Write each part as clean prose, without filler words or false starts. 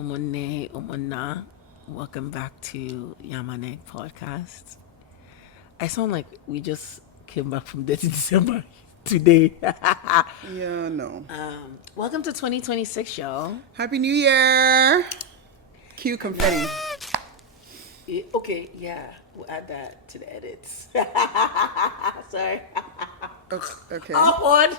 Omone, Omona. Welcome back to Yamanek Podcast. I sound like we just came back from Detty December today. Yeah, no. Welcome to 2026, y'all. Happy New Year. Cue confetti. Okay, yeah, we'll add that to the edits. Sorry. Okay. Awkward.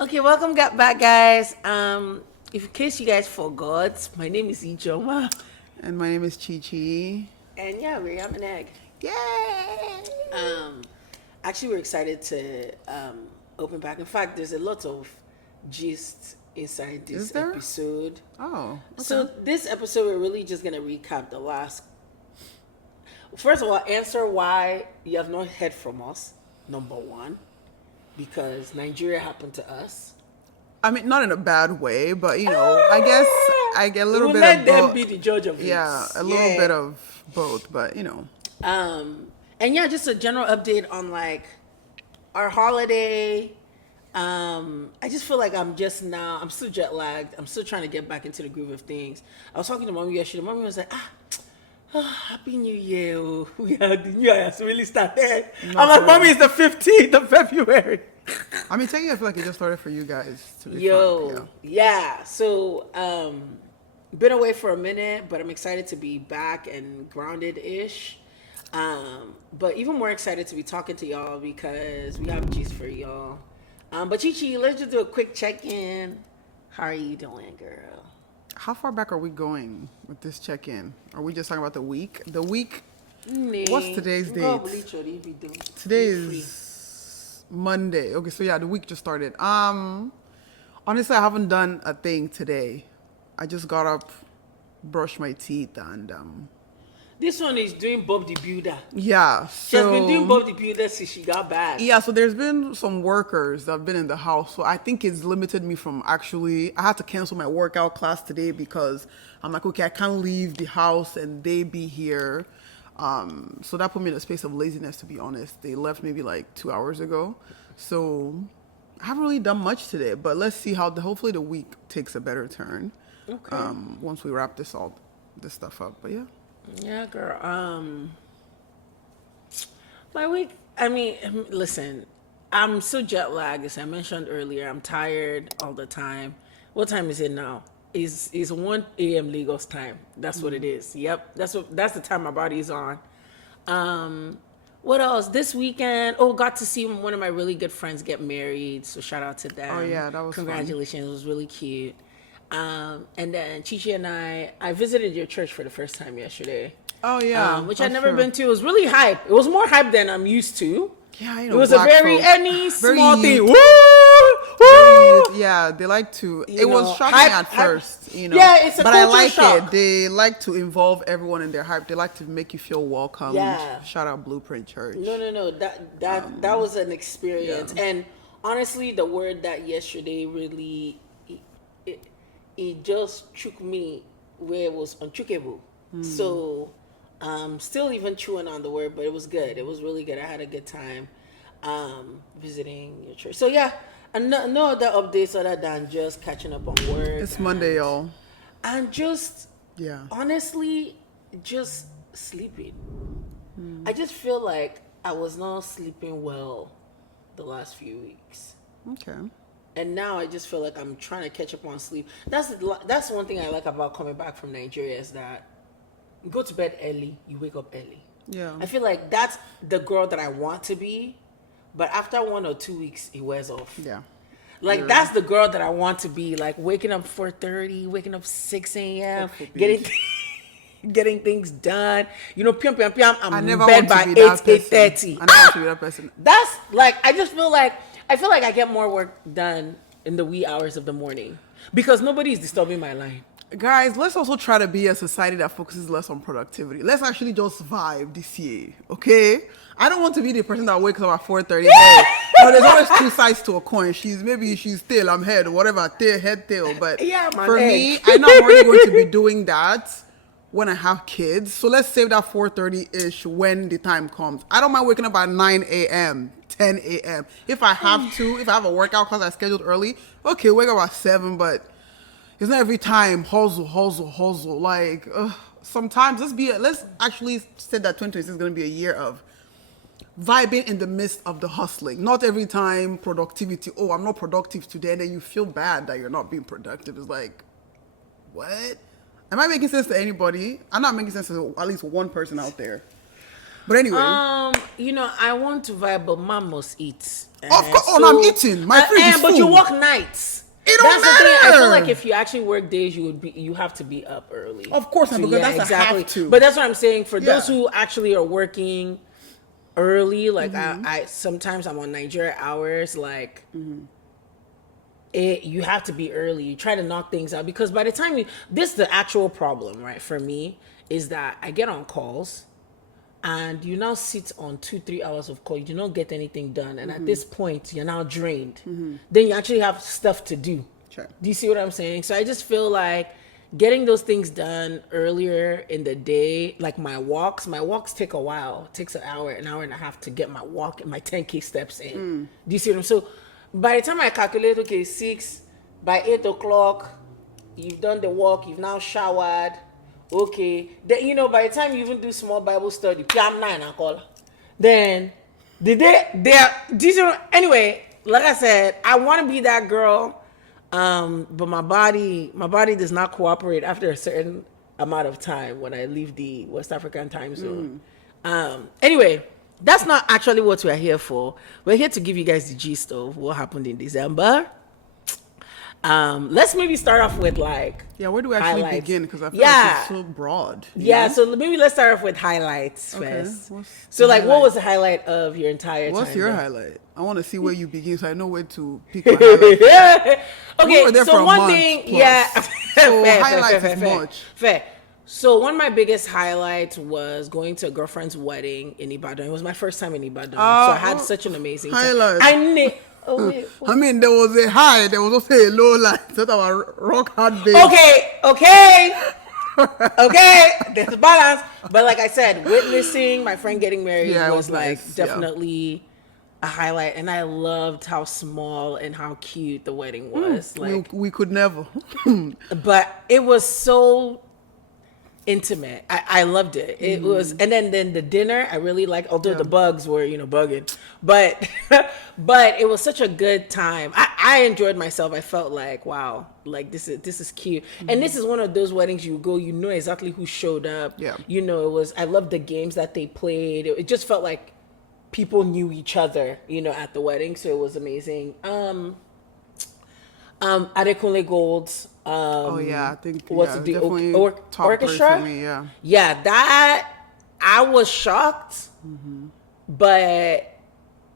Okay, welcome back, guys. In case you guys forgot, my name is Ijoma. And my name is Chi Chi. And yeah, we're Yamanek. Yay! Actually, we're excited to open back. In fact, there's a lot of gist inside Is this there? episode. Oh. Okay. So this episode, we're really just gonna recap the last. First of all, answer why you have not heard from us. Number one, because Nigeria happened to us. I mean, not in a bad way, but I guess I get a little We'll bit let of them both. be the judge of it. Yeah, a little bit of both, but And yeah, just a general update on like our holiday. I just feel like I'm still jet lagged. I'm still trying to get back into the groove of things. I was talking to mommy yesterday. Mommy was like, Happy New Year. Oh, yeah, the new year has really started. I'm like, Mommy, it's the 15th of February. I mean, technically, I feel like it just started for you guys. To be frank, Yeah. So, been away for a minute, but I'm excited to be back and grounded-ish. But even more excited to be talking to y'all because we have G's for y'all. But Chi, let's just do a quick check-in. How are you doing, girl? How far back are we going with this check-in? Are we just talking about the week? The week? What's today's date? Today is Monday. Okay, so yeah, the week just started. Honestly, I haven't done a thing today. I just got up, brushed my teeth, and This one is doing Bob the Builder. yeah. She has been doing Bob the Builder since she got back. Yeah, so there's been some workers that have been in the house. So I think it's limited me from I had to cancel my workout class today because I'm like, okay, I can't leave the house and they be here. So that put me in a space of laziness, to be honest. They left maybe like 2 hours ago. So I haven't really done much today, but let's see hopefully the week takes a better turn. Okay. Once we wrap this stuff up, but yeah. Yeah, girl. My week. I mean, listen. I'm so jet lagged, as I mentioned earlier. I'm tired all the time. What time is it now? Is 1 a.m. Lagos time. That's what it is. Yep. That's the time my body is on. What else? This weekend, got to see one of my really good friends get married. So shout out to them. Oh yeah, that was Congratulations. Fun. It was really cute. And then Chichi and I visited your church for the first time yesterday. Oh yeah, which I'd never been to. It was really hype. It was more hype than I'm used to. Yeah, it was a very small thing. Woo! Yeah, they like to. It know, was shocking hype, at first, Yeah, it's a but I culture like shock. it. They like to involve everyone in their hype. They like to make you feel welcome. Yeah. Shout out Blueprint Church. No. That was an experience. Yeah. And honestly, the word that yesterday really it just shook me where it was unchookable. So still even chewing on the word, but it was good. It was really good. I had a good time visiting your church. So yeah, and no other updates other than just catching up on work. It's Monday, y'all. And just honestly, just sleeping. I just feel like I was not sleeping well the last few weeks. Okay. And now I just feel like I'm trying to catch up on sleep. That's one thing I like about coming back from Nigeria is that you go to bed early, you wake up early. Yeah. I feel like that's the girl that I want to be, but after 1 or 2 weeks, it wears off. Yeah. Like that's the girl that I want to be. Like waking up 4:30, waking up 6 a.m., getting things done. Pium pium pium. I'm in bed by 8:30. I never want to be that person. That's like I feel like I get more work done in the wee hours of the morning because nobody is disturbing my line. Guys, let's also try to be a society that focuses less on productivity. Let's actually just vibe this year, okay? I don't want to be the person that wakes up at 4:30. But there's always two sides to a coin. She's tail, I'm head, whatever, tail. But for me, I'm not already going to be doing that when I have kids. So let's save that 4:30-ish when the time comes. I don't mind waking up at 9 a.m., 10 a.m. If I have to, if I have a workout class I scheduled early, okay, wake up at 7, but it's not every time hustle. Like, sometimes let's actually say that 2026 is going to be a year of vibing in the midst of the hustling. Not every time productivity. Oh, I'm not productive today. And then you feel bad that you're not being productive. It's like, what? Am I making sense to anybody? I'm not making sense to at least one person out there. But anyway. I want to vibe, but mom must eat. Of course. Oh, no, I'm eating. My fridge is full. But you work nights. It don't matter. The thing. I feel like if you actually work days, you have to be up early. Of course, because that's exactly. A have to. But that's what I'm saying. For those who actually are working early, like I sometimes I'm on Nigeria hours, like you have to be early. You try to knock things out because by the time this is the actual problem, right? For me, is that I get on calls and you now sit on 2-3 hours of call. You do not get anything done, and at this point, you're now drained. Then you actually have stuff to do. Sure. Do you see what I'm saying? So I just feel like getting those things done earlier in the day, like my walks take a while. It takes an hour and a half to get my walk and my 10K steps in. Do you see what I'm saying? So by the time I calculate, okay, 6, by 8 o'clock, you've done the walk, you've now showered. Okay, then by the time you even do small Bible study, PM 9 I call. Then anyway, like I said, I want to be that girl, but my body does not cooperate after a certain amount of time when I leave the West African time zone. Anyway, that's not actually what we're here for. We're here to give you guys the gist of what happened in December. Let's maybe start off with where do we actually begin? Because I feel like it's so broad. So maybe let's start off with highlights first. So what was the highlight of your entire time? What's your highlight? I want to see where you begin so I know where to pick my highlight. Okay, so one thing, so highlights is much. Fair. So one of my biggest highlights was going to a girlfriend's wedding in Ibadan. It was my first time in Ibadan, so I had such an amazing time. Oh, wait. I mean, there was a high, there was also a low light. That our rock hard base. Okay. There's a balance. But like I said, witnessing my friend getting married was nice. Definitely a highlight. And I loved how small and how cute the wedding was. We could never. But it was so intimate. I loved it. It was, and then the dinner I really liked, although the bugs were bugging, but it was such a good time. I enjoyed myself. I felt like, wow, like this is cute. And this is one of those weddings you go, exactly who showed up. It was, I loved the games that they played. It just felt like people knew each other at the wedding, so it was amazing. Adekunle Gold's I think what's the orchestra for me, that I was shocked, but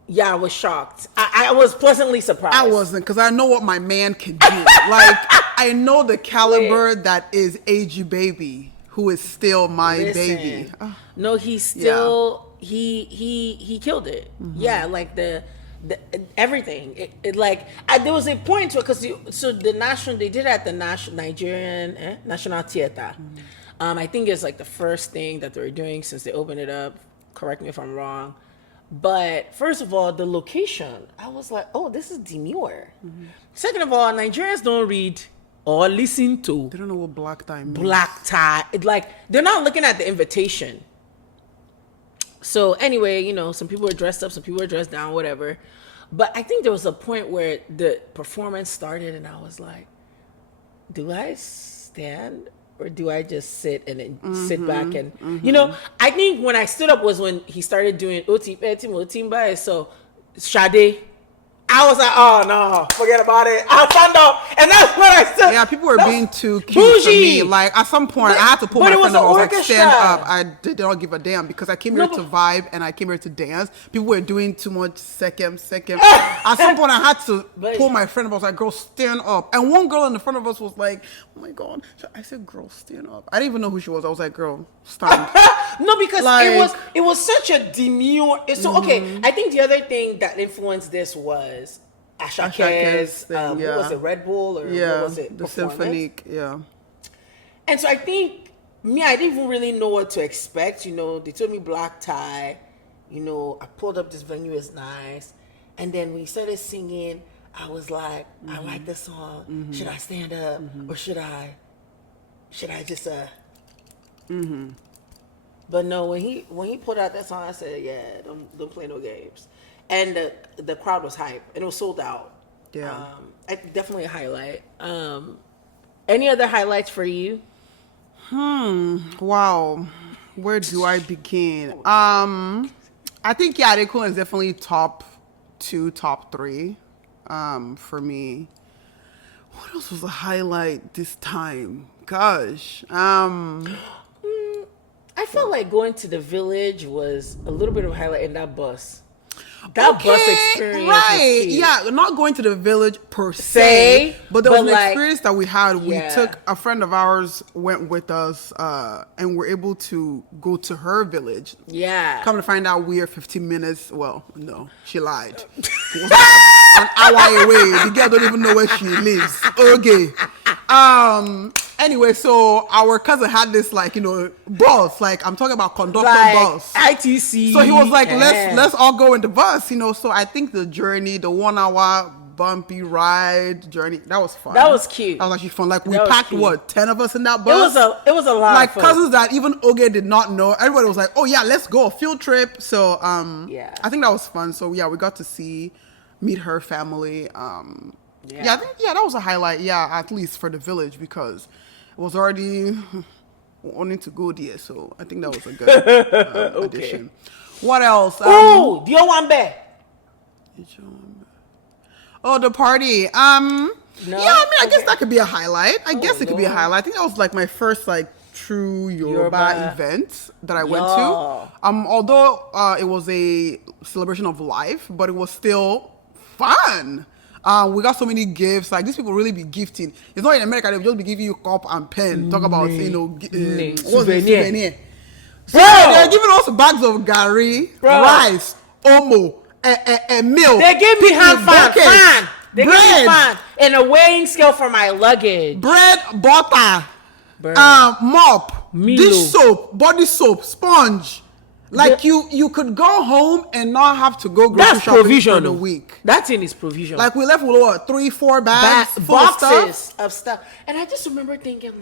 I was shocked. I was pleasantly surprised. I wasn't, because I know what my man can do. Like, I know the caliber that is AG Baby, who is still my baby. No, he's still he killed it. Like the everything. There was a point to it because they did it at the Nigerian National Theater. I think it's like the first thing that they were doing since they opened it up. Correct me if I'm wrong. But first of all, the location, I was like, oh, this is demure. Second of all, Nigerians don't read or listen to. They don't know what black tie means. Black tie. They're not looking at the invitation. So anyway, some people were dressed up, some people were dressed down, whatever. But I think there was a point where the performance started and I was like, do I stand or do I just sit and then sit back and, I think when I stood up was when he started doing Otimba. So Sade, I was like, oh no, forget about it. I'll stand up. And that's when I stood. Yeah, people were being too cute for me. Like, at some point, I had to pull my friend up. I was like, stand up. I did not give a damn because I came here to vibe and I came here to dance. People were doing too much second. At some point, I had to pull my friend up. I was like, girl, stand up. And one girl in the front of us was like, oh my God. I said, girl, stand up. I didn't even know who she was. I was like, girl, stand. No, because it was such a demure. So, okay, I think the other thing that influenced this was Ashake's thing, what was it, Red Bull or what was it? The Symphonique, And so I think, I didn't even really know what to expect. They told me black tie. I pulled up, this venue is nice. And then when he started singing, I was like, I like this song. Should I stand up or should I just But no, when he put out that song, I said, yeah, don't play no games. And the crowd was hype and it was sold out. Yeah. Definitely a highlight. Any other highlights for you? Wow. Where do I begin? I think Adekun is definitely top 2, top 3 for me. What else was a highlight this time? Gosh. I felt like going to the village was a little bit of a highlight in that bus. That bus experience. Right. Was Yeah, not going to the village per se, but there was an experience that we had. We took a friend of ours went with us and we're able to go to her village. Yeah. Come to find out we are 15 minutes. Well, no, she lied. It was an hour away. The girl don't even know where she lives. Okay. Anyway, so our cousin had this bus, I'm talking about conductor bus. ITC. So he was like, let's all go in the bus, So I think the journey, the 1 hour bumpy ride journey, that was fun. That was cute. That was actually fun. We packed 10 of us in that bus. It was a lot of fun. Cousins that even Oge did not know. Everybody was like, oh yeah, let's go, field trip. So I think that was fun. So yeah, we got to meet her family. I think that was a highlight. Yeah, at least for the village because it was already wanting to go there. So I think that was a good addition. What else? Oh, the Owambe. Oh, the party. No? I guess that could be a highlight. I guess it could be a highlight. I think that was my first true Yoruba event that I went to. Although it was a celebration of life, but it was still fun. We got so many gifts. These people really be gifting. It's not in America, they'll just be giving you cup and pen. Talk about, what's the souvenir? So they're giving us bags of gari, rice, omo, milk. They gave me fan. They gave me fan. And a weighing scale for my luggage. Bread, butter, mop, Milo. Dish soap, body soap, sponge. You could go home and not have to go grocery shopping for the week. That's in his provision. We left with what, 3-4 bags full boxes of stuff. And I just remember thinking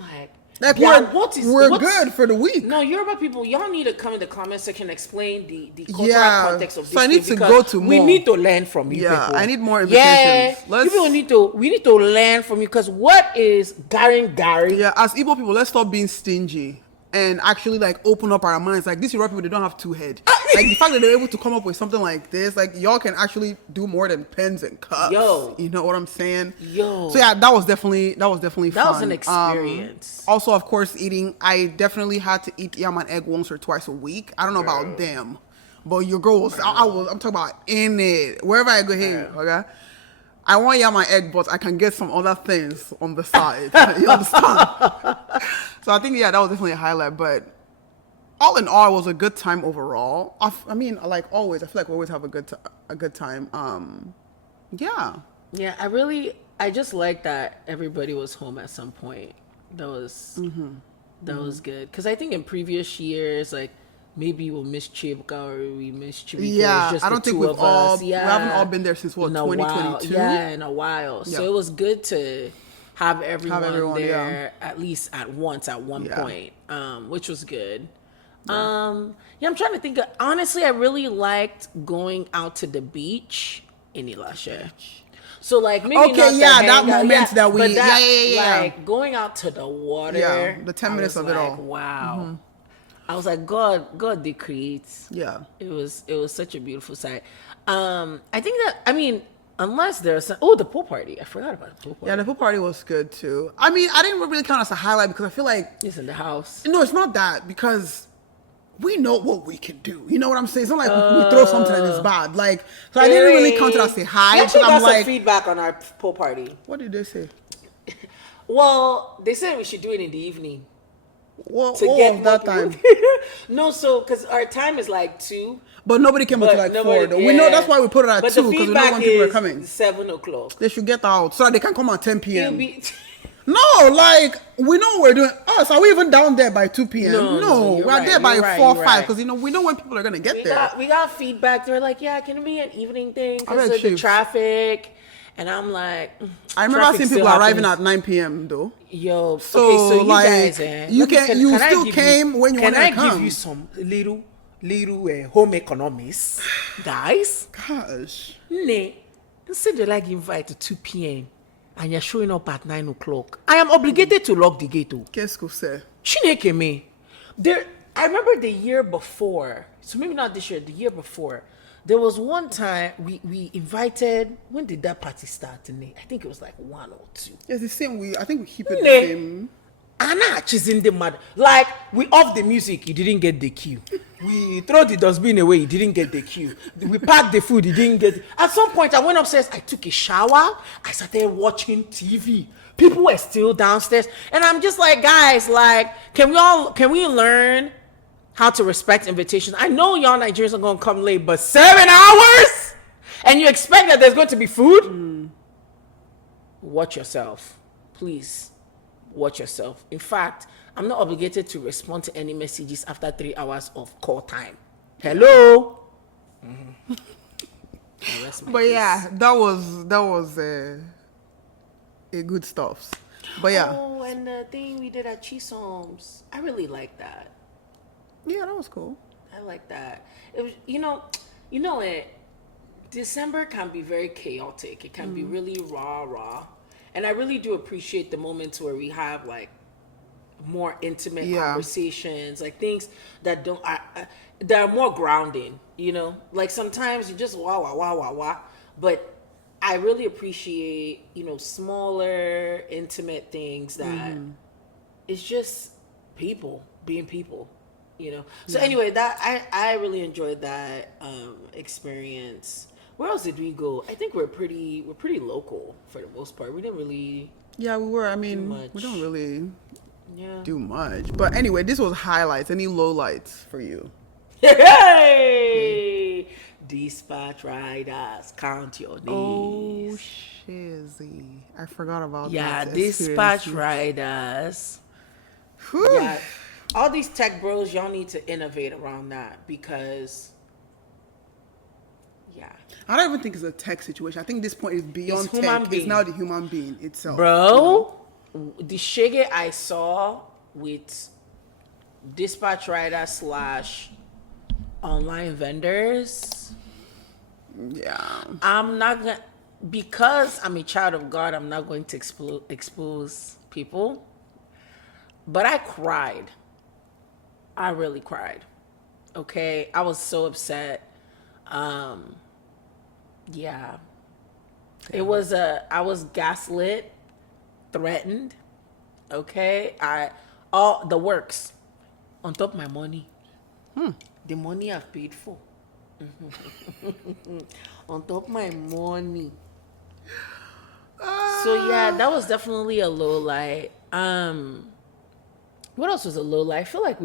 we're good for the week. No, Yoruba people, y'all need to come in the comment section and explain the cultural context of this. So I need to go to more. We need to learn from you people. I need more invitations. We need to learn from you because what is gari? Yeah, as Igbo people, let's stop being stingy. And actually, open up our minds. These European people, they don't have 2 heads. The fact that they're able to come up with something like this, y'all can actually do more than pens and cups. Yo. You know what I'm saying? Yo. So yeah, that was definitely fun. That was an experience. Also, of course, eating. I definitely had to eat yam and egg once or twice a week. I don't know about them, but your girl was. I'm talking about in it. Wherever I go, hey, okay. I want yam and egg, but I can get some other things on the side. You understand? So I think, that was definitely a highlight. But all in all, it was a good time overall. I mean, like always, I feel like we always have a good time. Yeah. Yeah, I just like that everybody was home at some point. That was good. Because I think in previous years, maybe we'll miss Chibka or we miss Chibika. Yeah, I don't think we haven't all been there since 2022? Yeah, in a while. So it was good to have everyone there at least at one point, which was good. I'm trying to think. Honestly, I really liked going out to the beach in Ilashe. So maybe that moment that we going out to the water. The 10 minutes of it all. Wow. Mm-hmm. I was like, God did create. Yeah. It was such a beautiful sight. I think unless there's the pool party. I forgot about the pool party. Yeah, the pool party was good too. I mean, I didn't really count as a highlight because I feel like it's in the house. No, it's not that because we know what we can do. You know what I'm saying? It's not like we throw something and it's bad. So I didn't really count it as a high. I actually got some feedback on our pool party. What did they say? Well, they said we should do it in the evening. Well, that time. No, because our time is 2. But nobody came until 4. Though. We know that's why we put it at 2 because we know when people are coming. 7 o'clock. They should get out so that they can come at 10 p.m. No, like we know what we're doing. Us, are we even down there by 2 p.m.? No, you're we're right, there by you're right, 4 you're 5 right. because we know when people are gonna get there. We got feedback. They're like, yeah, can it be an evening thing I because bet of the you- traffic? And I'm like, I remember traffic seeing still people arriving happens. at 9 p.m. though. Yo, So, okay, so you like, guys, you you I still give came when you Can wanted I to come. give you some little home economics, guys? Gosh. Nay, instead of like invite to 2 p.m. and you're showing up at 9 o'clock, I am obligated to lock the gate. Oh, Qu'est-ce que c'est? Chineke me. I remember the year before, so maybe not this year, the year before, there was one time we invited, when did that party start, Nene? I think it was like 1 or 2. It's the same. I think we keep it the Nay. same. Anna is in the mud. Like, we off the music, you didn't get the cue. We throw the dustbin away, you didn't get the cue. We packed the food, you didn't get. At some point, I went upstairs, I took a shower, I started watching TV. People were still downstairs, and I'm just like, guys, like, can we learn how to respect invitations? I know y'all Nigerians are gonna come late, but 7 hours, and you expect that there's going to be food? Watch yourself, please. Watch yourself. In fact, I'm not obligated to respond to any messages after 3 hours of call time. Hello. But yeah, that was a good stuff. But yeah, Oh, and the thing we did at Chisholm's, I really like that. yeah, that was cool. I like that. It was, it. December can be very chaotic. It can be really raw, and I really do appreciate the moments where we have like more intimate Yeah. conversations, like things that don't that are more grounding. Like sometimes you just wah, but I really appreciate smaller, intimate things that it's just people being people. So anyway, that I really enjoyed that experience. Where else did we go? I think we're pretty local for the most part. We didn't really Yeah, we were. I mean, much. we don't really yeah. do much. But anyway, this was highlights. Any lowlights for you? Hey, dispatch riders, count your Oh, days. shizzy. I forgot about Yeah, that. dispatch experience. riders. Whew. Yeah, all these tech bros, y'all need to innovate around that because, yeah, I don't even think it's a tech situation. I think this point is beyond It's human tech. being. It's now the human being itself. bro. The shege I saw with dispatch rider / online vendors. Yeah. I'm not gonna, because I'm a child of God, I'm not going to expose people. But I cried. I really cried. Okay, I was so upset. Yeah, it was I was gaslit, threatened. Okay, all the works on top of my money. The money I've paid for. On top of my money. So yeah, that was definitely a low light. What else was a low light? I feel like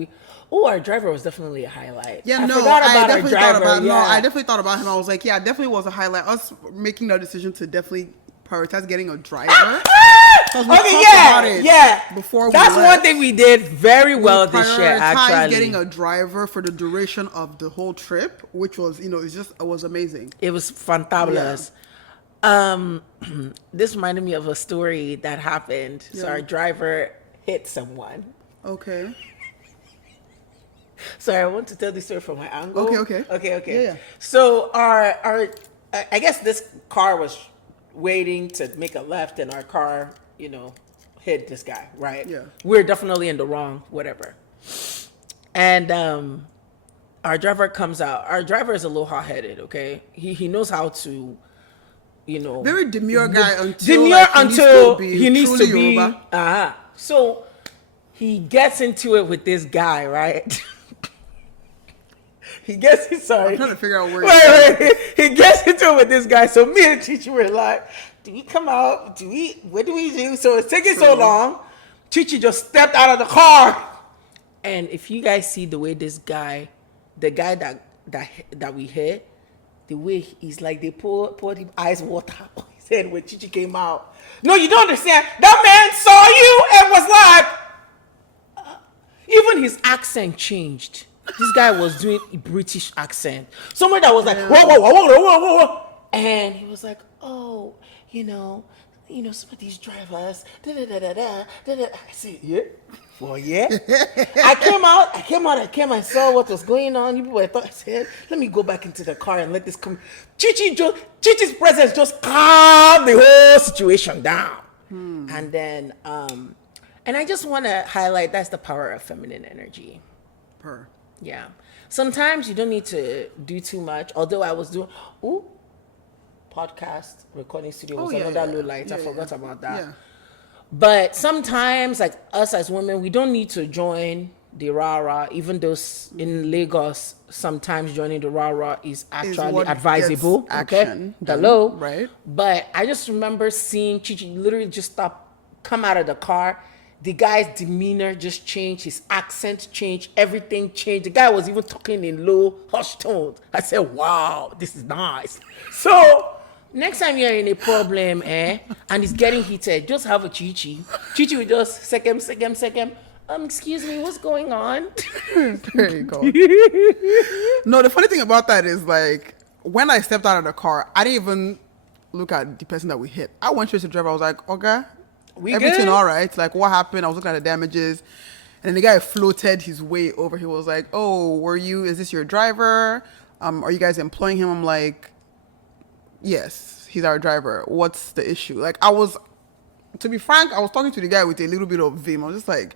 our driver was definitely a highlight. Yeah, I no, forgot I about our definitely driver. thought about. Yeah. No, I definitely thought about him. I was like, yeah, it definitely was a highlight. Us making that decision to definitely prioritize getting a driver. 'Cause we Okay, talked yeah, about it yeah. before That's we one left. thing we did very well this year. Prioritized Actually, getting a driver for the duration of the whole trip, which was, it was amazing. it was fantabulous. This reminded me of a story that happened. So Yeah. our driver hit someone. Okay. So I want to tell this story from my angle. Okay. Okay. Yeah. So our I guess this car was waiting to make a left, and our car, hit this guy. Right. Yeah. We're definitely in the wrong, whatever. And our driver comes out. Our driver is a little hot-headed. Okay. He knows how to, Very demure guy until demure like, until he he needs to truly be. Yoruba. So he gets into it with this guy, right? He gets sorry. I'm trying to figure out where. Wait. He gets into it with this guy. So me and Chichi were like, "Do we come out? What do we do?" So it's taking so long. Chichi just stepped out of the car, and if you guys see the way this guy, the guy that we hit, the way he's like, they poured him ice water on his said when Chichi came out. No, you don't understand. That man saw you and was like, even his accent changed. This guy was doing a British accent. Someone that was like, whoa, whoa, whoa, whoa, whoa, whoa, whoa. And he was like, oh, some of these drivers, da da da da da da da. I said, yeah. Well, yeah. I came out, I saw what was going on. You people, I said, let me go back into the car and let this come. Chichi's presence just calmed the whole situation down. And then, and I just want to highlight that's the power of feminine energy. Yeah. Sometimes you don't need to do too much. Although I was doing, podcast recording studio was another low light. I forgot about that. Yeah. But sometimes, like us as women, we don't need to join the rah-rah, even though in Lagos, sometimes joining the rah-rah is actually advisable. Okay? Hello? Right. But I just remember seeing Chichi literally just come out of the car. The guy's demeanor just changed. His accent changed. Everything changed. The guy was even talking in low, hushed tones. I said, wow, this is nice. So, next time you're in a problem, and it's getting heated, just have a Chichi. Chichi will just second. Excuse me, what's going on? There you go. No, the funny thing about that is, like, when I stepped out of the car, I didn't even look at the person that we hit. I went straight to the driver. I was like, okay, everything all right? Like, what happened? I was looking at the damages. And then the guy floated his way over. He was like, oh, is this your driver? Are you guys employing him? I'm like, yes, he's our driver. What's the issue? Like, to be frank, I was talking to the guy with a little bit of vim. I was just like,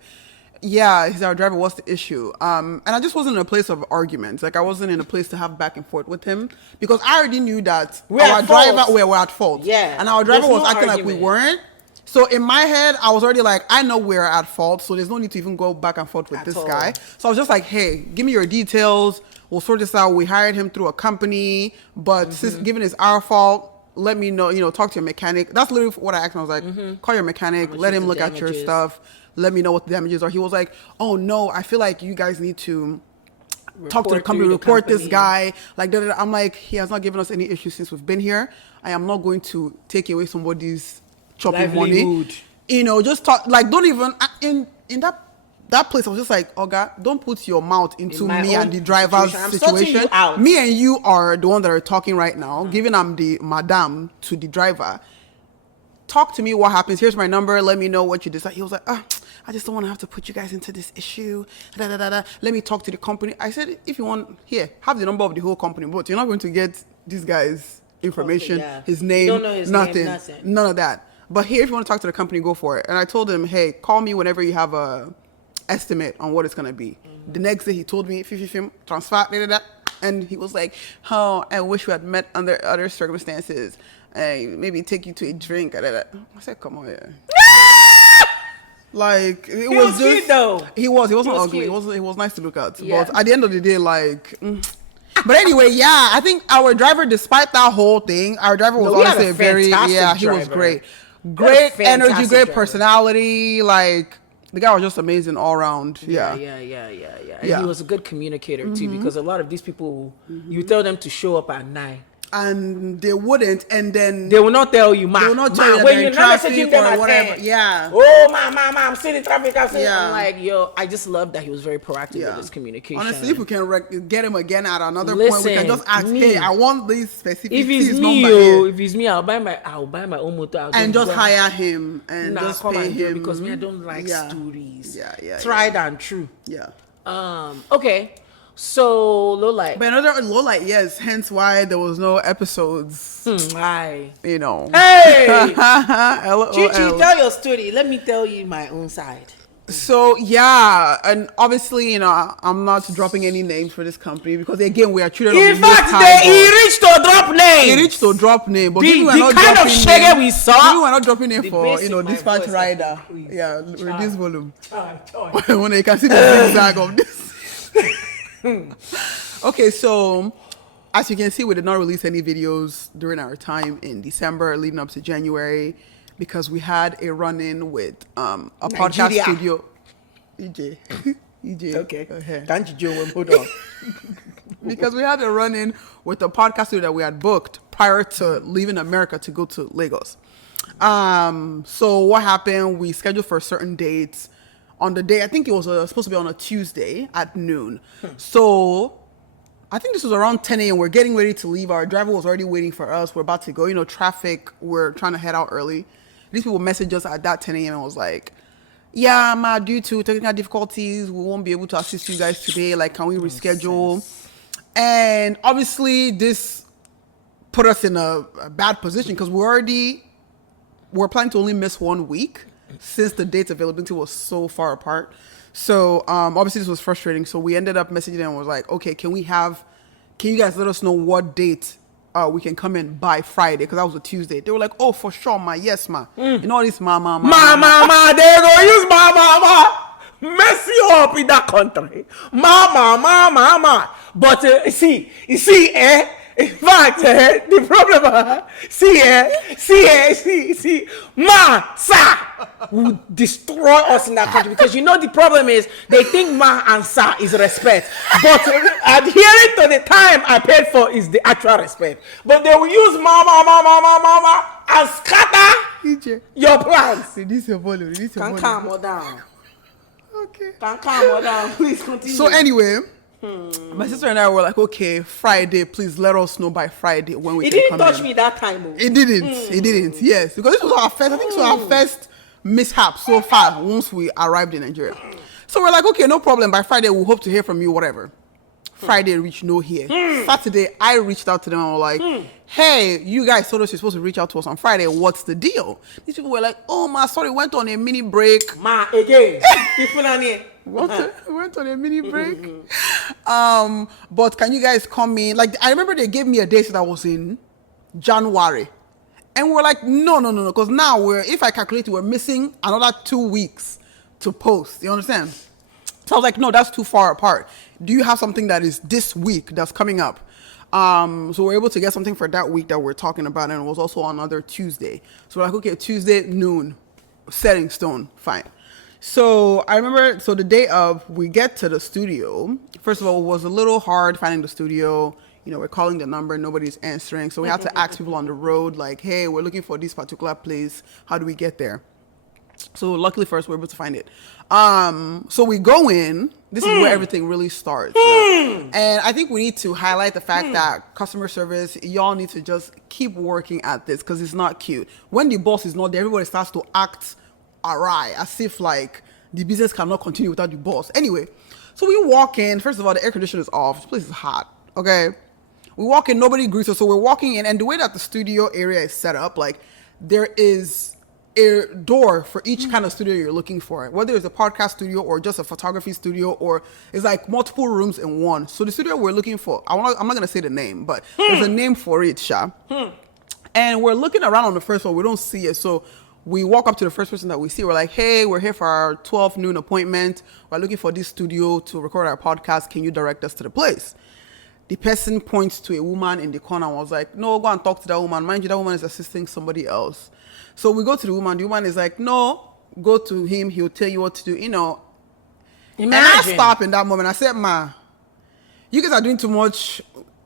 yeah, he's our driver. What's the issue? And I just wasn't in a place of arguments. Like, I wasn't in a place to have back and forth with him because I already knew that we were at fault. Yeah. And our driver was acting like we weren't. So in my head, I was already like, I know we're at fault. So there's no need to even go back and forth with this guy. So I was just like, hey, give me your details. We'll sort this out. We hired him through a company, but since given it's our fault, let me know, talk to your mechanic. That's literally what I asked him. I was like, call your mechanic, let him look at your stuff. Let me know what the damages are. He was like, oh no, I feel like you guys need to talk to the company, report this guy. Like, I'm like, he has not given us any issues since we've been here. I am not going to take away somebody's chopping money. Just talk, like, don't even, in that place, I was just like, oh God, don't put your mouth into me and the driver's situation. Me and you are the one that are talking right now, giving I'm the madam to the driver. Talk to me, what happens? Here's my number. Let me know what you decide. He was like, I just don't want to have to put you guys into this issue. Let me talk to the company. I said, if you want, here, have the number of the whole company, but you're not going to get this guy's information, his name, don't know his nothing, name, none of that. But here, if you want to talk to the company, go for it. And I told him, hey, call me whenever you have a estimate on what it's going to be. The next day, he told me, transfer, and he was like, oh, I wish we had met under other circumstances. Maybe take you to a drink. I said, come on here. Like, it he was cute though. He wasn't ugly. He was nice to look at. Yeah. But at the end of the day, like, but anyway, yeah, I think our driver, despite that whole thing, our driver was honestly he was great. Great energy, great personality. Like, the guy was just amazing all around. Yeah. And he was a good communicator too, because a lot of these people, you tell them to show up at 9. And they wouldn't, and then they will not tell you, they will not tell you when you're not traffic messaging them or at whatever. 10. Yeah. Oh, I'm sitting in traffic. I'm like, yo, I just love that he was very proactive with his communication. Honestly, if we can get him again at another point, we can just ask, hey, I want this specific. If it's me, I'll buy my own motor and just hire him and just pay him because me, I don't like stories. Yeah. Tried and true. Yeah. Okay. So low light. But another low light, yes. Hence why there was no episodes. Why? You know. Hey, Chichi, tell your story. Let me tell you my own side. So yeah, and obviously, I'm not dropping any names for this company because again, we are treated. In fact, he reached to drop name. He reached to drop name, but the kind of shaggy we saw. We're not dropping name for dispatch rider. Yeah, reduce volume. When you can see the zigzag of this. Okay, so as you can see, we did not release any videos during our time in December leading up to January because we had a run-in with a podcast studio. EJ. Okay. Can't you hold on? Because we had a run-in with a podcast studio that we had booked. prior to leaving America to go to Lagos. So what happened? We scheduled for certain dates. On the day, I think it was supposed to be on a Tuesday at noon. So I think this was around 10 a.m. We're getting ready to leave. Our driver was already waiting for us. We're about to go. You know, traffic. We're trying to head out early. These people messaged us at that 10 a.m. and was like, yeah, ma, due to technical difficulties, we won't be able to assist you guys today. Like, can we reschedule? And obviously, this put us in a bad position because we're planning to only miss 1 week since the date's availability was so far apart. So obviously this was frustrating. So we ended up messaging them and was like, okay, can you guys let us know what date we can come in by Friday? Because that was a Tuesday. They were like, oh, for sure, ma. Yes, ma. You know all this ma. They go use ma. Mess you up in that country. Ma. But you see, in fact, the problem, see, ma, sa, will destroy us in that country because you know the problem is they think ma and sa is respect, but adhering to the time I paid for is the actual respect. But they will use ma, and scatter your plans. Reduce your volume. Can calm her down. Okay. Can calm her down. Please continue. So anyway. My sister and I were like, okay, Friday, please let us know by Friday when we can come in. It didn't touch me that time. Oh. It didn't, yes. Because this was our first, I think it was our first mishap so far once we arrived in Nigeria. So we're like, okay, no problem. By Friday, we hope to hear from you, whatever. Friday reached no here. Saturday, I reached out to them and was like, hey, you guys told us you're supposed to reach out to us on Friday. What's the deal? These people were like, oh, ma, sorry, went on a mini break. Ma, again. Went on a mini break. But can you guys come in? Like, I remember they gave me a date that was in January. And we're like, no. Because now if I calculate, we're missing another 2 weeks to post. You understand? So I was like, no, that's too far apart. Do you have something that is this week that's coming up? So we're able to get something for that week that we're talking about. And it was also on another Tuesday. So we're like, okay, Tuesday noon, set in stone, fine. So I remember, the day of, we get to the studio. First of all, it was a little hard finding the studio. You know, we're calling the number, nobody's answering. So we had to ask people on the road, like, hey, we're looking for this particular place. How do we get there? So luckily for us, we're able to find it. So we go in. This is where everything really starts. And I think we need to highlight the fact that customer service, y'all need to just keep working at this because it's not cute. When the boss is not there, everybody starts to act awry, as if like the business cannot continue without the boss. Anyway, so we walk in. First of all, the air conditioner is off. This place is hot. Okay. We walk in, nobody greets us. So we're walking in, and the way that the studio area is set up, like there is a door for each kind of studio you're looking for, whether it's a podcast studio or just a photography studio, or it's like multiple rooms in one. So the studio we're looking for, I'm not going to say the name, but there's a name for it, Sha. And we're looking around on the first one. We don't see it. So we walk up to the first person that we see. We're like, hey, we're here for our 12 noon appointment. We're looking for this studio to record our podcast. Can you direct us to the place? The person points to a woman in the corner and was like, no, go and talk to that woman. Mind you, that woman is assisting somebody else. So we go to the woman. The woman is like, no, go to him. He'll tell you what to do, you know. Imagine. And I stop in that moment. I said, ma, you guys are doing too much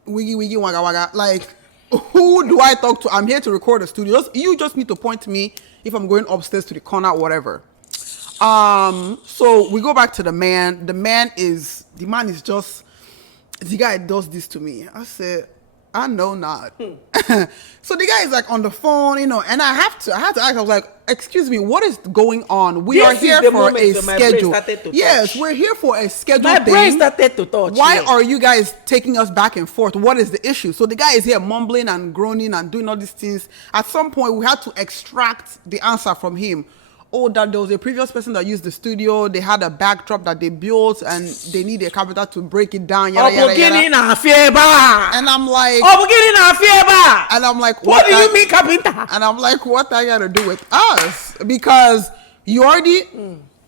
wiggy, wagga, wagga. Like, who do I talk to? I'm here to record a studio. You just need to point to me if I'm going upstairs to the corner, whatever. So we go back to the man. The man is just, the guy does this to me. I said, I know not. So the guy is like on the phone, you know, and I had to ask, I was like, excuse me, what is going on? We are here for a schedule. Yes, we're here for a schedule. My brain started to touch. Why are you guys taking us back and forth? What is the issue? So the guy is here mumbling and groaning and doing all these things. At some point, we had to extract the answer from him. Oh, that there was a previous person that used the studio. They had a backdrop that they built, and they need a carpenter to break it down. Yada, yada, yada. And I'm like, and I'm like, what do you mean, carpenter? And I'm like, what that got to do with us? Because you already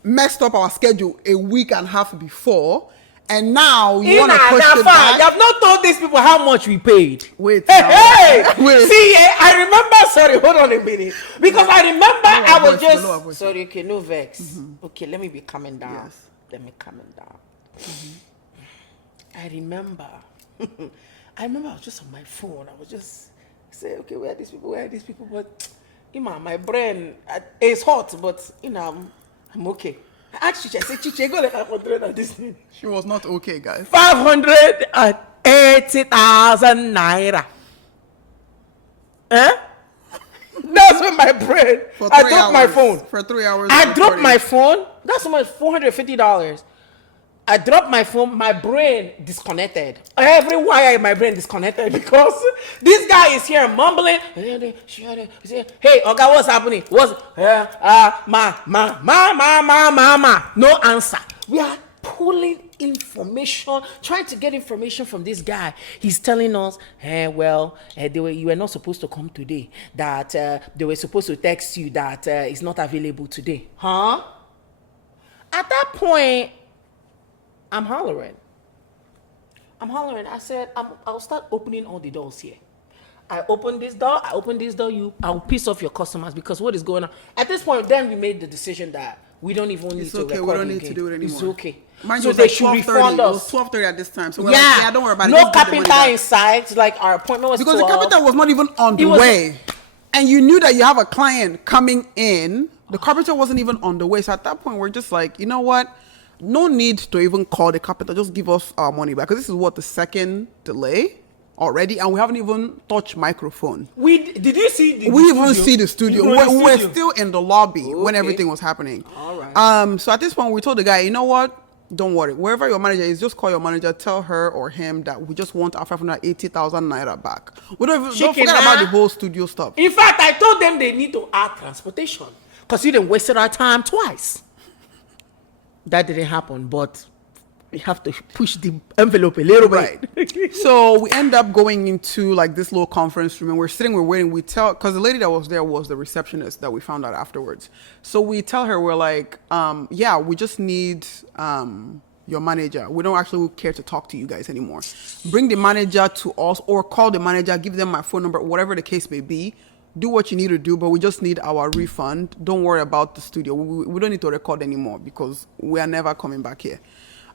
messed up our schedule a week and a half before, and now you want to push it back. You have not told these people how much we paid. Wait. Hey. See, I remember. Sorry, hold on a minute. Because I remember I was just. Sorry, okay, no vex. Okay, let me be coming down. Yes. Let me coming down. I remember. I was just on my phone. I was just say, okay, where are these people? Where are these people? But, my brain is hot, but, I'm okay. I asked Chiche, I said, Chiche, go like 500 on this thing. She was not okay, guys. 580,000 naira. Eh? That's when my brain. For I 3 dropped my hours. phone. For 3 hours. I of dropped recording. my phone. That's how much, $450. I dropped my phone. My brain disconnected. Every wire in my brain disconnected because this guy is here mumbling. Hey, Oga, what's happening? What's ma. No answer. We are pulling information, trying to get information from this guy. He's telling us, you were not supposed to come today. That they were supposed to text you that it's not available today. Huh? At that point, I'm hollering. I said, I'll start opening all the doors here. I open this door. I'll piss off your customers because what is going on? At this point, then we made the decision that we don't even need to record. We don't need to do it anymore. It's okay. Mind So you, they it should was refund 12:30. It was us. 12:30 at this time. So we're Yeah. like, yeah, don't worry about it. No Just give the money carpenter back. inside. Like our appointment was Because 12. the carpenter was not even on the was- way. And you knew that you have a client coming in. The carpenter wasn't even on the way. So at that point, we're just like, you know what? No need to even call the carpenter. Just give us our money back. Because this is what, the second delay already? And we haven't even touched microphone. Did you see the We studio? even see the studio. You know the We were studio? still in the lobby when Okay. everything was happening. All right. So at this point, we told the guy, you know what? Don't worry. Wherever your manager is, just call your manager. Tell her or him that we just want our 580,000 naira back. We don't forget about the whole studio stuff. In fact, I told them they need to add transportation because you didn't wasted our time twice. That didn't happen, but we have to push the envelope a little bit. Right. So we end up going into like this little conference room and we're waiting. We tell, because the lady that was there was the receptionist that we found out afterwards. So we tell her, we're like, yeah, we just need your manager. We don't actually care to talk to you guys anymore. Bring the manager to us or call the manager, give them my phone number, whatever the case may be. Do what you need to do, but we just need our refund. Don't worry about the studio. We don't need to record anymore because we are never coming back here.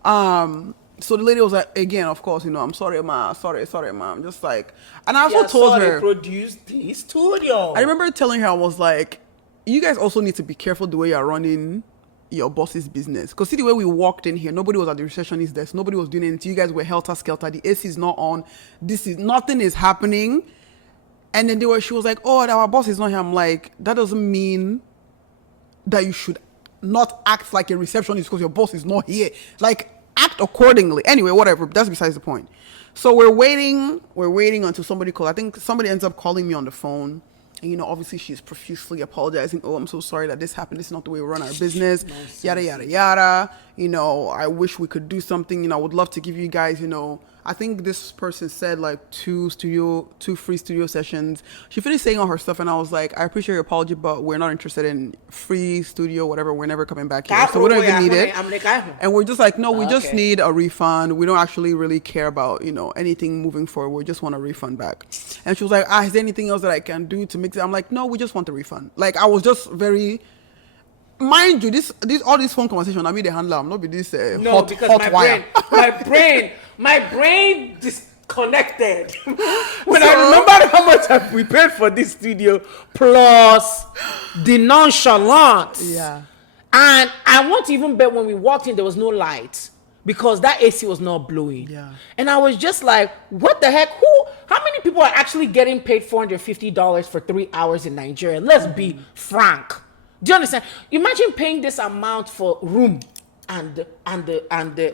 So the lady was like, again, of course, I'm sorry, ma. Sorry, ma. I'm just like, and I also told her, produce the studio. I remember telling her, I was like, you guys also need to be careful the way you're running your boss's business. Because see the way we walked in here, nobody was at the receptionist desk. Nobody was doing anything. You guys were helter-skelter. The AC is not on. Nothing is happening. And then she was like, oh, our boss is not here. I'm like, that doesn't mean that you should not act like a receptionist because your boss is not here. Like, act accordingly. Anyway, whatever. That's besides the point. So we're waiting until somebody calls. I think somebody ends up calling me on the phone. And, obviously she's profusely apologizing. Oh, I'm so sorry that this happened. This is not the way we run our business. Yada, yada, yada. I wish we could do something. I would love to give you guys, I think this person said like 2 free studio sessions. She finished saying all her stuff and I was like, I appreciate your apology, but we're not interested in free studio, whatever. We're never coming back here. So we don't even need it. And we're just like, no, we just need a refund. We don't actually really care about, anything moving forward. We just want a refund back. And she was like, is there anything else that I can do to mix it? I'm like, no, we just want a refund. Like, I was just very... Mind you, all these phone conversation, I mean the handler, I'm not be this hot wire. my brain disconnected. When I remember how much we paid for this studio, plus the nonchalance. Yeah. And I won't even bet when we walked in, there was no light because that AC was not blowing. Yeah. And I was just like, what the heck? How many people are actually getting paid $450 for 3 hours in Nigeria? Let's be frank. Do you understand? Imagine paying this amount for room and the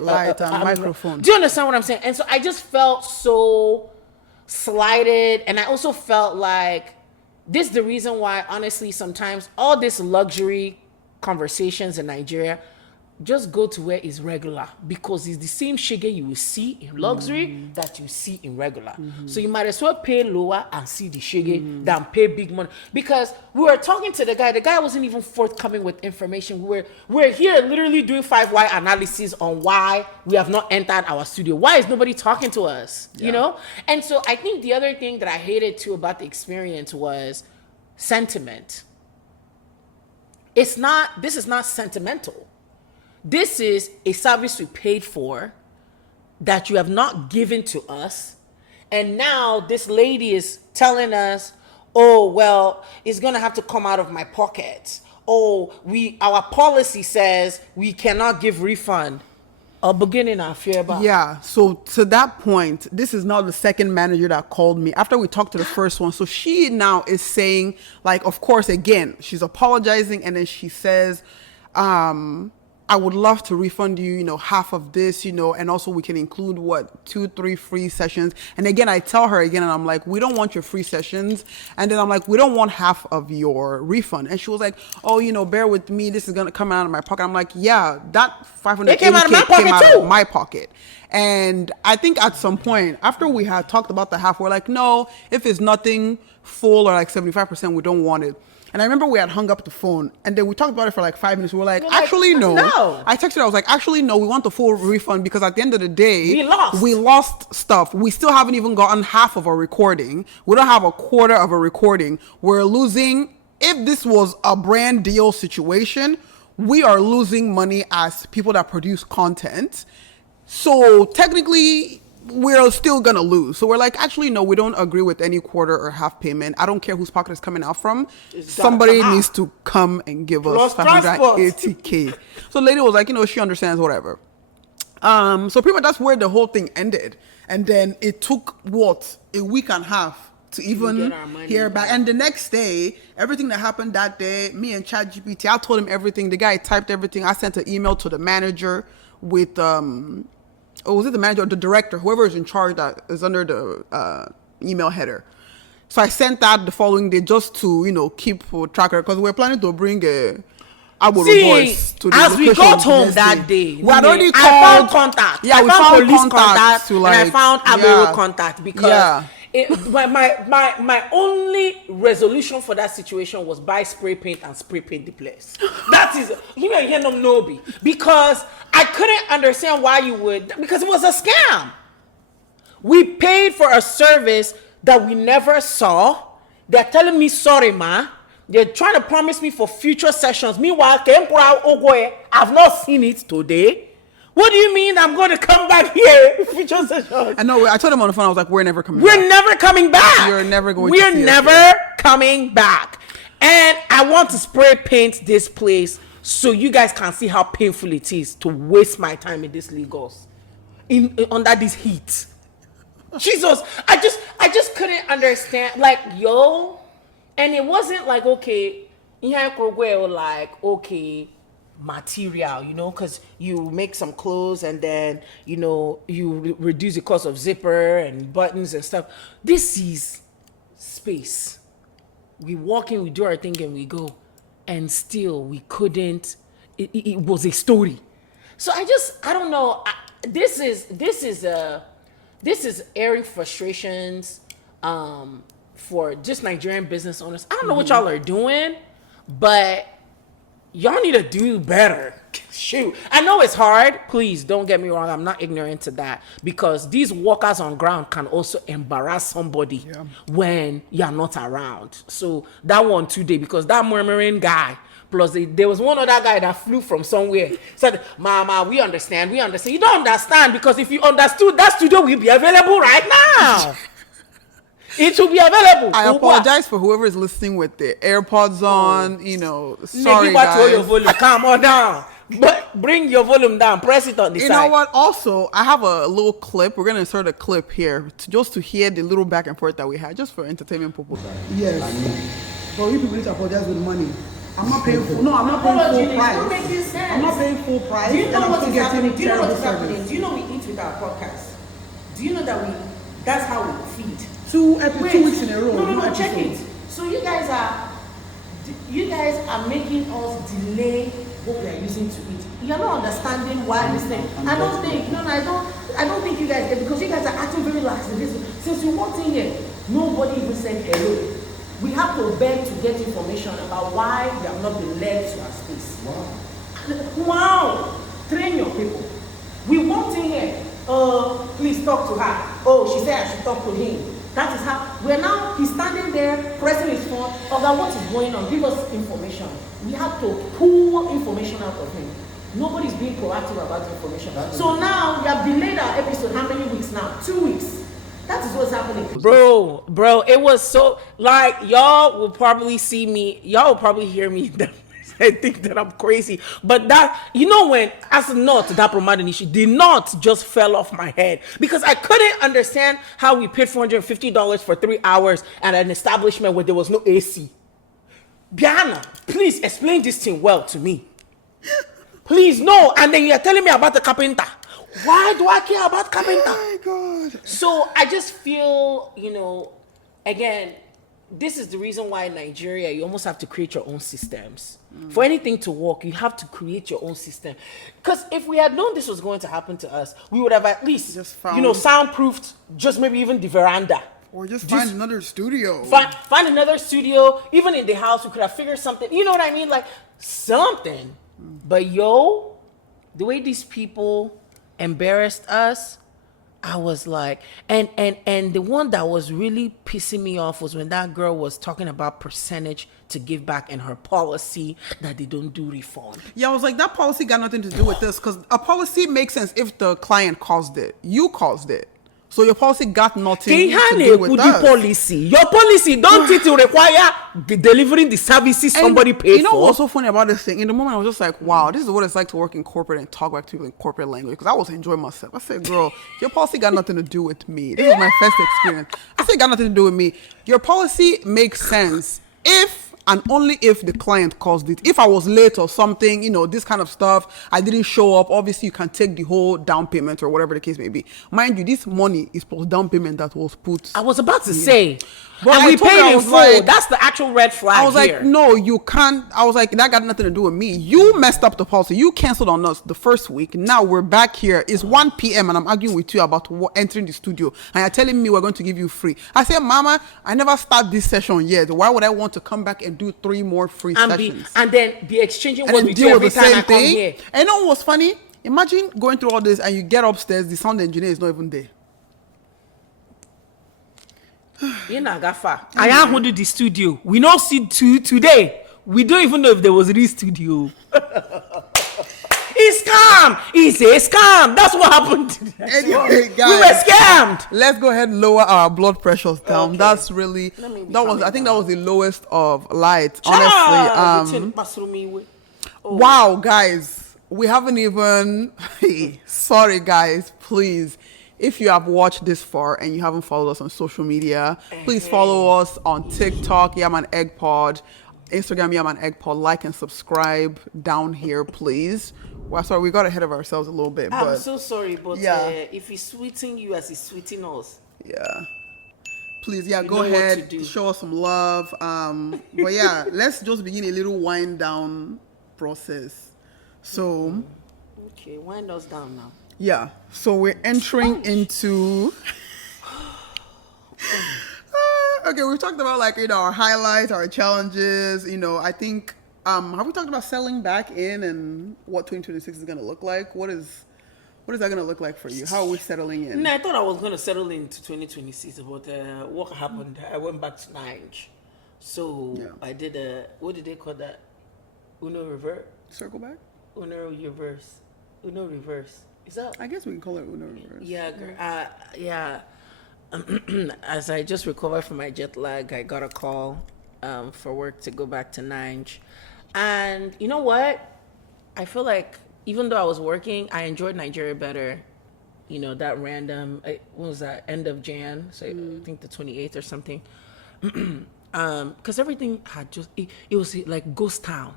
light and microphone. Do you understand what I'm saying? And so I just felt so slighted, and I also felt like this is the reason why, honestly, sometimes all this luxury conversations in Nigeria just go to where it's regular, because it's the same shege you will see in luxury that you see in regular. So you might as well pay lower and see the shege than pay big money. Because we were talking to the guy wasn't even forthcoming with information. We're here literally doing 5 why analysis on why we have not entered our studio. Why is nobody talking to us? Yeah. And so I think the other thing that I hated too about the experience was sentiment. This is not sentimental. This is a service we paid for that you have not given to us, And now this lady is telling us, oh, well, it's going to have to come out of my pocket. Oh, our policy says we cannot give refund. Beginning our fear back. Yeah, so to that point, this is now the second manager that called me after we talked to the first one. So she now is saying, like, of course, again, she's apologizing, and then she says, I would love to refund you, half of this, and also we can include 2-3 free sessions. And again, I tell her again, and I'm like, we don't want your free sessions. And then I'm like, we don't want half of your refund. And she was like, oh, bear with me. This is going to come out of my pocket. I'm like, yeah, that $500 came out of my pocket too. Of my pocket. And I think at some point after we had talked about the half, we're like, no, if it's nothing full or like 75%, we don't want it. And I remember we had hung up the phone, and then we talked about it for like 5 minutes. We were like, actually, no. I texted her. I was like, actually, no, we want the full refund because at the end of the day, we lost stuff. We still haven't even gotten half of a recording. We don't have a quarter of a recording. We're losing. If this was a brand deal situation, we are losing money as people that produce content. So technically, we're still gonna lose. So we're like, actually, no, we don't agree with any quarter or half payment. I don't care whose pocket it's coming out from. Somebody needs to come and give us 580K. So the lady was like, she understands, whatever. So pretty much that's where the whole thing ended. And then it took a week and a half to even hear back. And the next day, everything that happened that day, me and ChatGPT, I told him everything. The guy typed everything. I sent an email to the manager with was it the manager or the director, whoever is in charge that is under the email header. So I sent that the following day just to, keep track of it, because we're planning to bring our boys to the as we got home that day, we had already called. I found contact. Yeah, I found police contact, and I found Agbero contact because my only resolution for that situation was buy spray paint and spray paint the place. That is, because I couldn't understand why you would, because it was a scam. We paid for a service that we never saw. They're telling me, sorry, ma. They're trying to promise me for future sessions. Meanwhile, I've not seen it today. What do you mean I'm going to come back here future sessions? I know. I told him on the phone, I was like, we're never coming back. We're never coming back. You're never going We're never coming back. And I want to spray paint this place so you guys can see how painful it is to waste my time in this Lagos. Under this heat. Jesus, I just couldn't understand. Like, and it wasn't like, okay, material, because you make some clothes and then, you reduce the cost of zipper and buttons and stuff. This is space. We walk in, we do our thing, and we go. And still, we couldn't. It was a story. So I don't know. This is airing frustrations for just Nigerian business owners. I don't know what y'all are doing, but y'all need to do better. Shoot. I know it's hard. Please don't get me wrong. I'm not ignorant to that, because these workers on ground can also embarrass somebody when you're not around. So that one today, because that murmuring guy, plus there was one other guy that flew from somewhere, said, Mama, we understand. You don't understand, because if you understood, that studio will be available right now. It will be available. I apologize for whoever is listening with the AirPods on. Sorry, guys. Your volume. Calm on down. But bring your volume down. Press it on the side. You know what? Also, I have a little clip. We're going to insert a clip here just to hear the little back and forth that we had, just for entertainment purposes. Yes. But you people need to apologize with money. I'm not paying full. No, I'm not paying full price. Don't make this sense. I'm not paying full price. Do you know what is happening? Do you know what is service. happening? Do you know we eat with our podcast? Do you know that that's how we feed? 2 weeks in a row. No, check it. So you guys are making us delay what we are using to eat. You're not understanding why this thing. I don't think you guys get, because you guys are acting very lax in this. Since you walked in here, nobody even said hello. We have to beg to get information about why you have not been led to our space. Wow. Train your people. We walked in here. Please talk to her. Oh, she said I should talk to him. That is how he's standing there pressing his phone about what is going on. Give us information. We have to pull information out of him. Nobody's being proactive about the information. So now we have delayed our episode how many weeks now? 2 weeks. That is what's happening. Bro, it was so like y'all will probably see me, y'all will probably hear me that I think that I'm crazy. But that, you know, when as a knot that Promadanishi, the knot just fell off my head because I couldn't understand how we paid $450 for 3 hours at an establishment where there was no AC. Biana, please explain this thing well to me. Please, no. And then you're telling me about the carpenter. Why do I care about carpenter? Oh my God. So I just feel, you know, again, this is the reason why in Nigeria you almost have to create your own systems. For anything to work, you have to create your own system. Because if we had known this was going to happen to us, we would have at least, Just found- you know, soundproofed just maybe even the veranda. Or just find another studio. Find another studio. Even in the house, we could have figured something. You know what I mean? Like something. But yo, the way these people embarrassed us, I was like, and the one that was really pissing me off was when that girl was talking about percentage to give back in her policy that they don't do refund. Yeah, I was like, that policy got nothing to do with this because a policy makes sense if the client caused it. You caused it. So your policy got nothing to do with us. Policy. Your policy don't it require delivering the services somebody paid for. You know what's so funny about this thing? In the moment, I was just like, wow, this is what it's like to work in corporate and talk back to people in corporate language because I was enjoying myself. I said, girl, your policy got nothing to do with me. This is my first experience. I said, it got nothing to do with me. Your policy makes sense if and only if the client caused it. If I was late or something, you know, this kind of stuff, I didn't show up, obviously you can take the whole down payment or whatever the case may be. Mind you, this money is plus down payment that was put. I was about to say, But and I we told her, paid I in was full. like- That's the actual red flag I was here. like, no, you can't. I was like, that got nothing to do with me. You messed up the policy. You canceled on us the first week. Now we're back here. It's 1 p.m. and I'm arguing with you about entering the studio. And you're telling me we're going to give you free. I said, Mama, I never start this session yet. Why would I want to come back and do 3 more free sessions? And then be exchanging And what then we do deal with every the time same I come thing. here. And you know what's funny? Imagine going through all this and you get upstairs, the sound engineer is not even there. You know, Gafa. I am holding the studio. We not see today. We don't even know if there was a real studio. It's scam. It's a scam. That's what happened today. Anyway, We guys, were scammed. let's go ahead and lower our blood pressures down. Okay. That's really me be that was calming I think down. that was the lowest of light. Ah, Honestly, the thing pass through me way. wow, guys, we haven't even. Sorry, guys, please. If you have watched this far and you haven't followed us on social media, please follow us on TikTok, Yaman Egg Pod, Instagram, Yaman Egg Pod. Like and subscribe down here, please. Well, sorry, we got ahead of ourselves a little bit, I'm but so sorry, but yeah. if he's sweeting you as he's sweeting us, yeah. Please, yeah, We go know what to ahead, do. show us some love. But yeah, let's just begin a little wind down process. So, okay, wind us down now. yeah, so we're entering into. Okay, we've talked about like our highlights, our challenges. I think have we talked about settling back in and what 2026 is gonna look like? What is that gonna look like for you? How are we settling in? No, I thought I was going to settle into 2026, but what happened? I went back to Nige. So Yeah. I did what did they call that? Uno reverse? Circle back? Uno reverse. Uno reverse. Is that? I guess we can call it Uno reverse. Yeah, yeah. As I just recovered from my jet lag, I got a call for work to go back to Nige. And you know what? I feel like even though I was working, I enjoyed Nigeria better. That random, what was that, end of Jan? So I think the 28th or something. Because everything had it was like ghost town.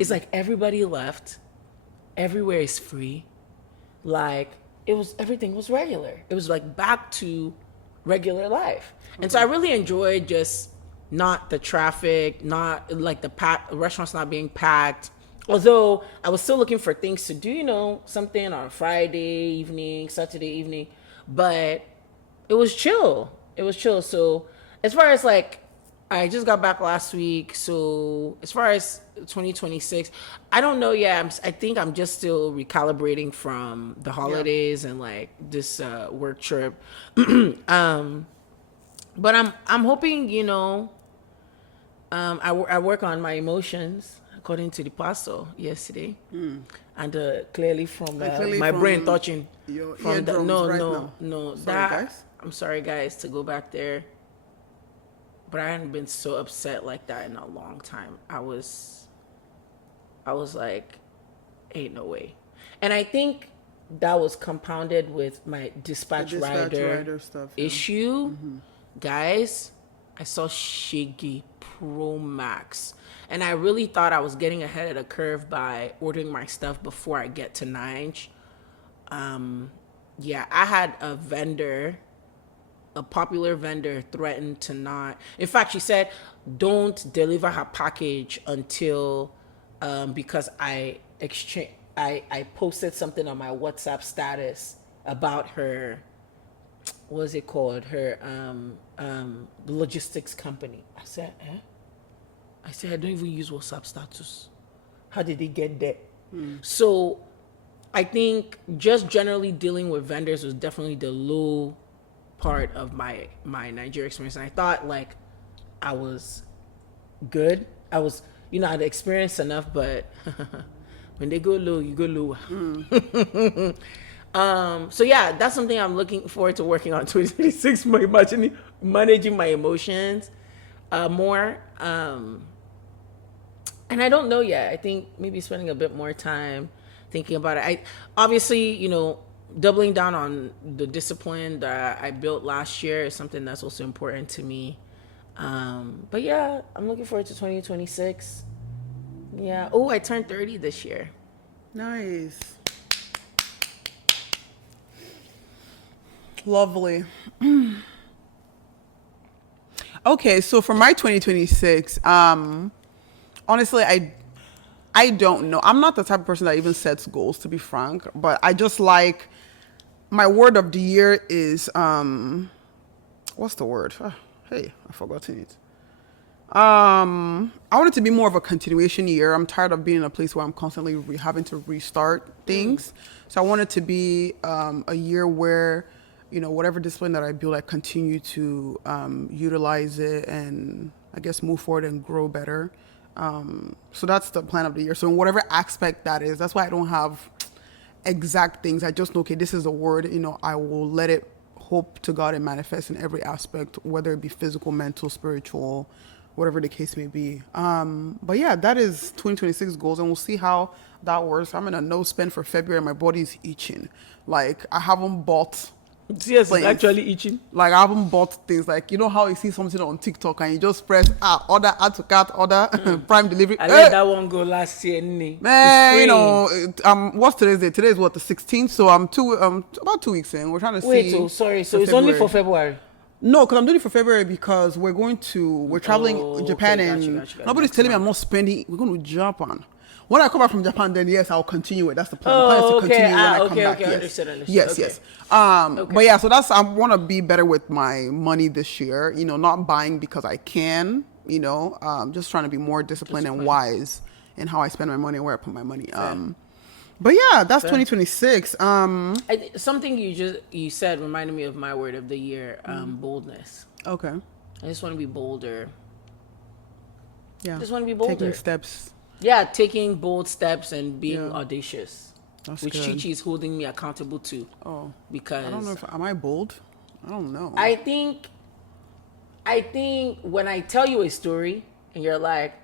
It's like everybody left. Everywhere is free. Like everything was regular. It was like back to regular life. And so I really enjoyed just not the traffic, not like the restaurants not being packed. Although I was still looking for things to do, something on Friday evening, Saturday evening, but it was chill. So as far as like, I just got back last week. So as far as 2026, I don't know yet. I think I'm just still recalibrating from the holidays and like this work trip. But I'm hoping, I work on my emotions according to the pastor yesterday, and clearly from Clearly my from brain touching your from the, eardrums no right no now. no Sorry, that guys. I'm sorry, guys, to go back there. But I hadn't been so upset like that in a long time. I was like, ain't no way. And I think that was compounded with my dispatch rider stuff, issue. Guys, I saw Shiggy Pro Max. And I really thought I was getting ahead of the curve by ordering my stuff before I get to Ninja. Yeah, I had a popular vendor threatened to not. In fact, she said, don't deliver her package until, because I posted something on my WhatsApp status about her, what is it called? Her logistics company. I said, I don't even use WhatsApp status. How did it get there? So I think just generally dealing with vendors was definitely the low part of my Nigeria experience. And I thought like I was good. I was, I'd experienced enough, but when they go low, you go lower. So yeah, that's something I'm looking forward to working on 2026, managing my emotions more. And I don't know yet. I think maybe spending a bit more time thinking about it. I obviously, doubling down on the discipline that I built last year is something that's also important to me. But yeah, I'm looking forward to 2026. Yeah. Oh, I turned 30 this year. Nice. Lovely. Okay, so for my 2026, honestly, I don't know. I'm not the type of person that even sets goals, to be frank, but I just like, my word of the year is, what's the word? Hey, I've forgotten it. I want it to be more of a continuation year. I'm tired of being in a place where I'm constantly having to restart things. So I want it to be a year where, whatever discipline that I build, I continue to utilize it and I guess move forward and grow better. So that's the plan of the year. So in whatever aspect that is, that's why I don't have exact things. I just know, okay, this is a word, I will let it hope to God and manifest in every aspect, whether it be physical, mental, spiritual, whatever the case may be. But yeah, that is 2026 goals, and we'll see how that works. I'm in a no spend for February. My body's itching. Like, I haven't bought. Yes, it's actually itching. Like, I haven't bought things like, how you see something on TikTok and you just press order, add to cart, order, Prime delivery. I let that one go last year, man, what's today's date? Today is what, the 16th? So I'm about 2 weeks in. We're trying to see. Wait, sorry. So it's only for February? No, because I'm doing it for February because we're traveling Japan, okay, and gotcha. nobody's telling me I'm not spending. We're going to Japan. When I come back from Japan, then yes, I'll continue it. That's the plan. The plan is to continue when I come back. Yes. Understood. Yes, okay. yes. But yeah, so I want to be better with my money this year. Not buying because I can. Just trying to be more disciplined and wise in how I spend my money and where I put my money. But yeah, that's 2026. Something you said reminded me of my word of the year, boldness. Okay. I just want to be bolder. Yeah. Just want to be bolder. Taking steps. Yeah, taking bold steps and being audacious. That's which good. Chi-Chi is holding me accountable to. Oh. Because I don't know am I bold? I don't know. I think when I tell you a story and you're like,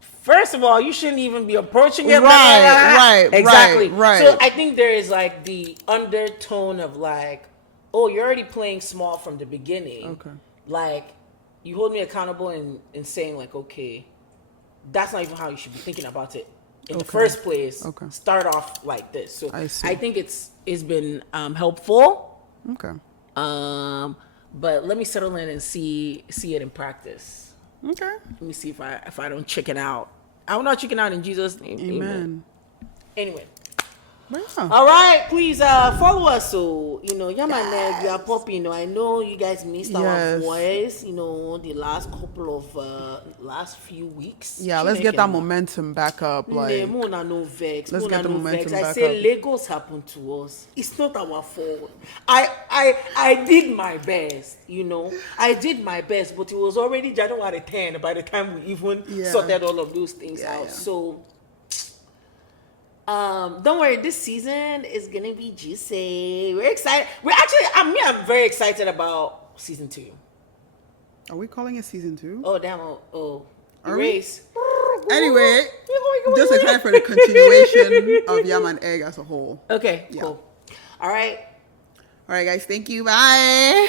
first of all, you shouldn't even be approaching it. Right. Exactly. Right. So I think there is like the undertone of like, oh, you're already playing small from the beginning. Okay. Like, you hold me accountable in saying like, okay, that's not even how you should be thinking about it in the first place. Okay. Start off like this. So I see. I think it's been helpful. Okay. But let me settle in and see it in practice. Okay. Let me see if I don't chicken out. I will not chicken out in Jesus' name. Amen. Anyway. Yeah. All right, please follow us. So Yamaneg, we are popping. I know you guys missed our voice. The last couple of last few weeks. Yeah, let's get that momentum back up. Like, let's get the momentum I back say up. Lagos happened to us. It's not our fault. I did my best. I did my best, but it was already January 10 by the time we even sorted all of those things out. Yeah. So Don't worry, this season is gonna be juicy. We're excited. I'm very excited about season 2. Are we calling it season 2? Oh damn! Oh, Are we? erase. Anyway, just excited for the continuation of Yam and Egg as a whole. Okay, Yeah. cool. All right. All right, guys. Thank you. Bye.